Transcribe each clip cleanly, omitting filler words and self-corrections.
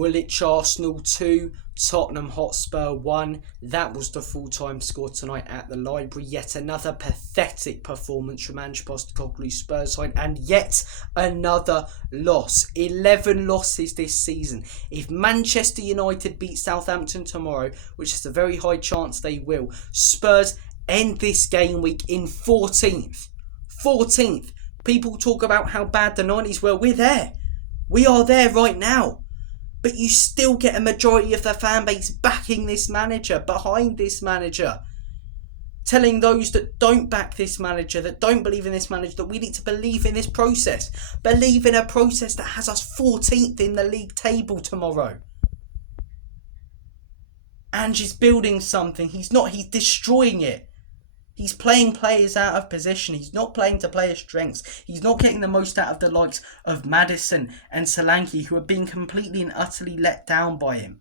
Woolwich Arsenal 2, Tottenham Hotspur 1. That was the full-time score tonight at the Library. Yet another pathetic performance from Ange Postecoglou's Spurs side, and yet another loss. 11 losses this season. If Manchester United beat Southampton tomorrow, which is a very high chance they will, Spurs end this game week in 14th. 14th. People talk about how bad the 90s were. We're there. We are there right now. But you still get a majority of the fan base backing this manager, behind this manager. Telling those that don't back this manager, that don't believe in this manager, that we need to believe in this process. Believe in a process that has us 14th in the league table tomorrow. Ange is building something. He's destroying it. He's playing players out of position. He's not playing to player strengths. He's not getting the most out of the likes of Maddison and Solanke, who are being completely and utterly let down by him.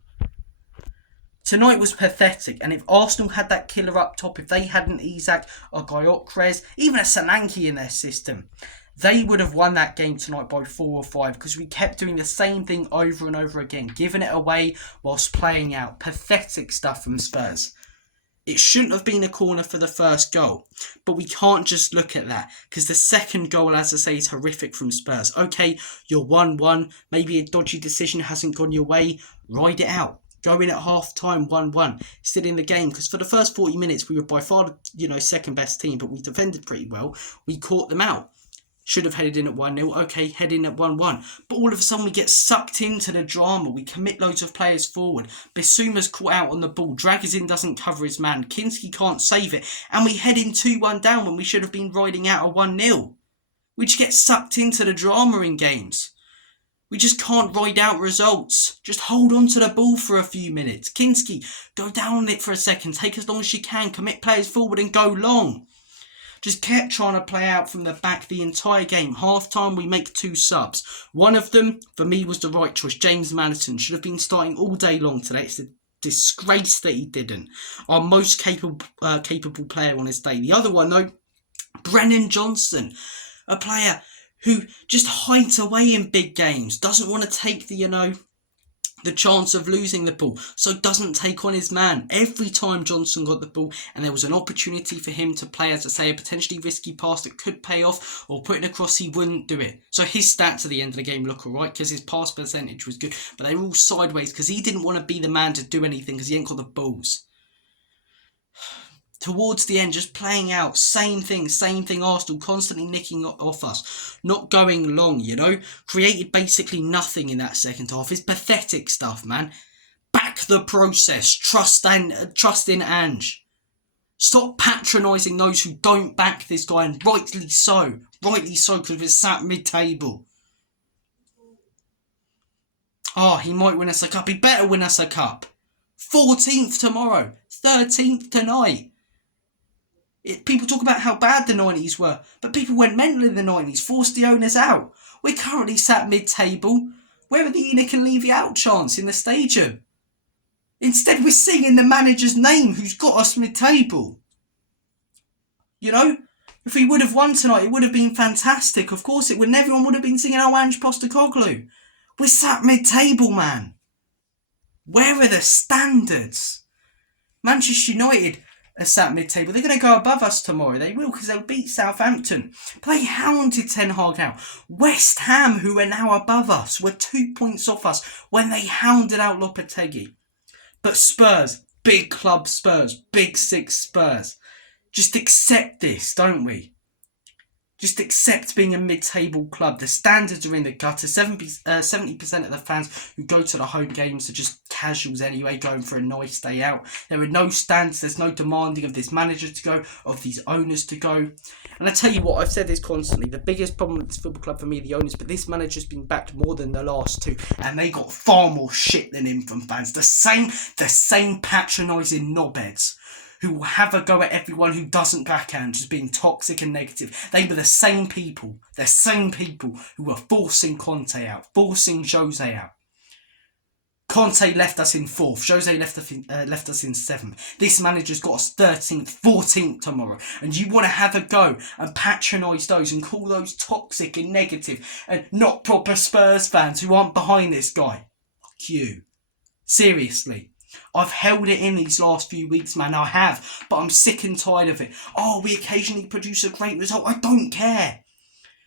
Tonight was pathetic, and if Arsenal had that killer up top, if they had an Isak, a Gyökeres, even a Solanke in their system, they would have won that game tonight by 4 or 5, because we kept doing the same thing over and over again, giving it away whilst playing out. Pathetic stuff from Spurs. It shouldn't have been a corner for the first goal. But we can't just look at that. Because the second goal, as I say, is horrific from Spurs. Okay, you're 1-1. Maybe a dodgy decision hasn't gone your way. Ride it out. Go in at half time 1-1. Still in the game. Because for the first 40 minutes, we were by far, second best team. But we defended pretty well. We caught them out. Should have headed in at 1-0. Okay, head in at 1-1. But all of a sudden we get sucked into the drama. We commit loads of players forward. Bissouma's caught out on the ball. Dragazin doesn't cover his man. Kinski can't save it. And we head in 2-1 down when we should have been riding out a 1-0. We just get sucked into the drama in games. We just can't ride out results. Just hold on to the ball for a few minutes. Kinski, go down on it for a second. Take as long as you can. Commit players forward and go long. Just kept trying to play out from the back the entire game. Half time, we make 2 subs. One of them, for me, was the right choice. James Maddison should have been starting all day long today. It's a disgrace that he didn't. Our most capable player on his day. The other one, though, Brennan Johnson. A player who just hides away in big games. Doesn't want to take the chance of losing the ball, so doesn't take on his man. Every time Johnson got the ball and there was an opportunity for him to play, as I say, a potentially risky pass that could pay off or put it across, he wouldn't do it. So his stats at the end of the game look alright because his pass percentage was good, but they were all sideways because he didn't want to be the man to do anything because he ain't got the balls. Towards the end, just playing out, same thing, Arsenal constantly nicking off us, not going long, created basically nothing in that second half. It's pathetic stuff, man. Back the process, trust in Ange. Stop patronising those who don't back this guy, and rightly so, because we're sat mid-table. He might win us a cup, he better win us a cup. 14th tomorrow, 13th tonight. People talk about how bad the 90s were, but people went mental in the 90s, forced the owners out. We're currently sat mid-table. Where are the Enoch and Levy out chants in the stadium? Instead, we're singing the manager's name who's got us mid-table. If we would have won tonight, it would have been fantastic. Of course it would, and everyone would have been singing, "Oh, Ange Postecoglou." We're sat mid-table, man. Where are the standards? Manchester United are sat mid-table. They're going to go above us tomorrow. They will, because they'll beat Southampton. But they hounded Ten Hag out. West Ham, who are now above us, were 2 points off us when they hounded out Lopetegui. But Spurs, big club Spurs, Big Six Spurs, just accept this, don't we? Just accept being a mid-table club. The standards are in the gutter. 70% of the fans who go to the home games are just casuals anyway, going for a nice day out. There are no standards. There's no demanding of this manager to go, of these owners to go. And I tell you what, I've said this constantly. The biggest problem with this football club for me, the owners, but this manager's been backed more than the last 2, and they got far more shit than him from fans. The same patronising knobheads who will have a go at everyone who doesn't backhand, just being toxic and negative. They were the same people who were forcing Conte out, forcing Jose out. Conte left us in 4th. Jose left us in 7th. This manager's got us 13th, 14th tomorrow. And you want to have a go and patronise those and call those toxic and negative and not proper Spurs fans who aren't behind this guy. you. Seriously. I've held it in these last few weeks, man. I have. But I'm sick and tired of it. Oh, we occasionally produce a great result. I don't care.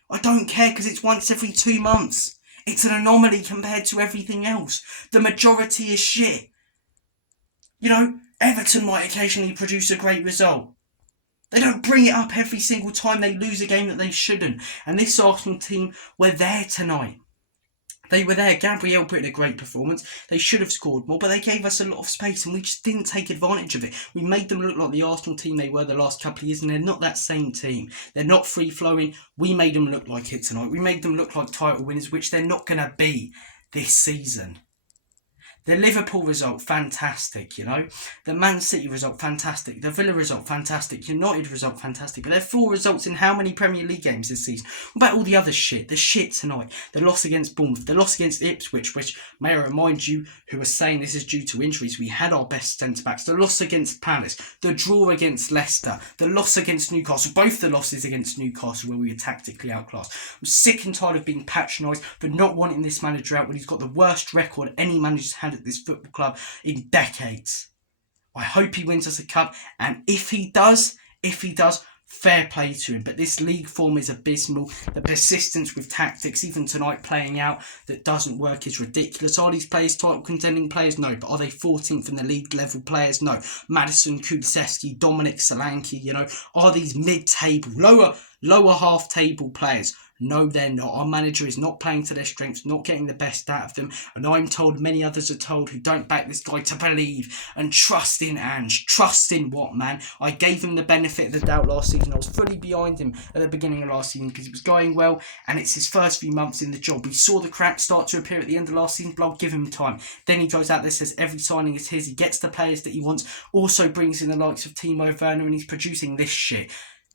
I don't care because it's once every 2 months. It's an anomaly compared to everything else. The majority is shit. You know, Everton might occasionally produce a great result. They don't bring it up every single time they lose a game that they shouldn't. And this Arsenal team were there tonight. They were there. Gabriel put in a great performance. They should have scored more, but they gave us a lot of space and we just didn't take advantage of it. We made them look like the Arsenal team they were the last couple of years, and they're not that same team. They're not free-flowing. We made them look like it tonight. We made them look like title winners, which they're not going to be this season. The Liverpool result, fantastic, you know. The Man City result, fantastic. The Villa result, fantastic. United result, fantastic. But they're 4 results in how many Premier League games this season? What about all the other shit? The shit tonight. The loss against Bournemouth. The loss against Ipswich, which, may I remind you, who are saying this is due to injuries, we had our best centre-backs. The loss against Palace. The draw against Leicester. The loss against Newcastle. Both the losses against Newcastle where we were tactically outclassed. I'm sick and tired of being patronised for not wanting this manager out when he's got the worst record any manager's had at this football club in decades. I hope he wins us a cup, and if he does, fair play to him. But this league form is abysmal. The persistence with tactics, even tonight playing out, that doesn't work is ridiculous. Are these players title contending players? No. But are they 14th in the league level players? No. Madison, Kulusevski, Dominic Solanke, you know, are these mid-table, lower half-table players? No, they're not. Our manager is not playing to their strengths, not getting the best out of them. And I'm told, many others are told, who don't back this guy, to believe and trust in Ange. Trust in what, man? I gave him the benefit of the doubt last season. I was fully behind him at the beginning of last season because it was going well, and it's his first few months in the job. We saw the cracks start to appear at the end of last season, but I'll give him time. Then he goes out there, says every signing is his. He gets the players that he wants, also brings in the likes of Timo Werner, and he's producing this shit.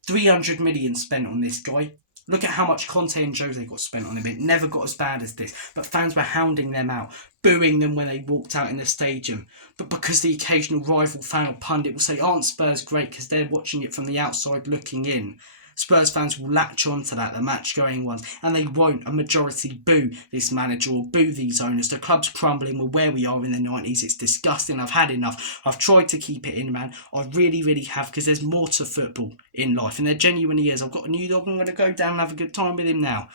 300 million spent on this guy. Look at how much Conte and Jose got spent on him. It never got as bad as this. But fans were hounding them out, booing them when they walked out in the stadium. But because the occasional rival fan or pundit will say, aren't Spurs great because they're watching it from the outside looking in? Spurs fans will latch on to that, the match-going ones, and they won't. A majority boo this manager or boo these owners. The club's crumbling. We're where we are in the 90s. It's disgusting. I've had enough. I've tried to keep it in, man. I really, really have, because there's more to football in life, and there genuinely is. I've got a new dog. I'm going to go down and have a good time with him now.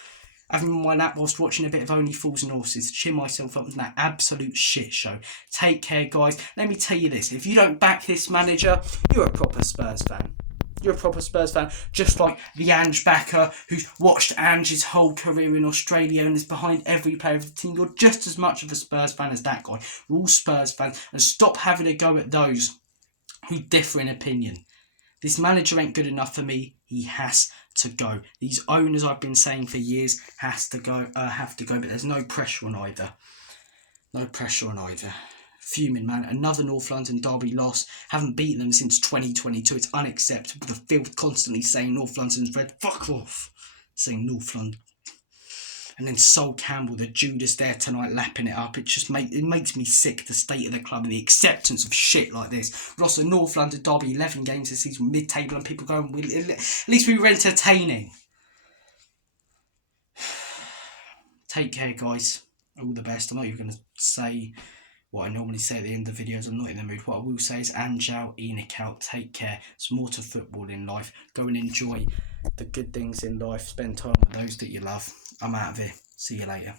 Having him on my lap whilst watching a bit of Only Fools and Horses to cheer myself up with that absolute shit show. Take care, guys. Let me tell you this. If you don't back this manager, you're a proper Spurs fan. You're a proper Spurs fan, just like the Ange backer who's watched Ange's whole career in Australia and is behind every player of the team. You're just as much of a Spurs fan as that guy. We're all Spurs fans, and stop having a go at those who differ in opinion. This manager ain't good enough for me. He has to go. These owners, I've been saying for years, have to go, but there's no pressure on either. No pressure on either. Fuming, man. Another North London derby loss. Haven't beaten them since 2022. It's unacceptable. The filth constantly saying North London's red. Fuck off. Saying North London. And then Sol Campbell, the Judas there tonight, lapping it up. It makes me sick, the state of the club and the acceptance of shit like this. We lost a North London derby 11 games this season, mid-table, and people going, at least we were entertaining. Take care, guys. All the best. I'm not even going to say what I normally say at the end of the videos. I'm not in the mood. What I will say is Ange out, Enoch out. Take care. There's more to football in life. Go and enjoy the good things in life. Spend time with those that you love. I'm out of here. See you later.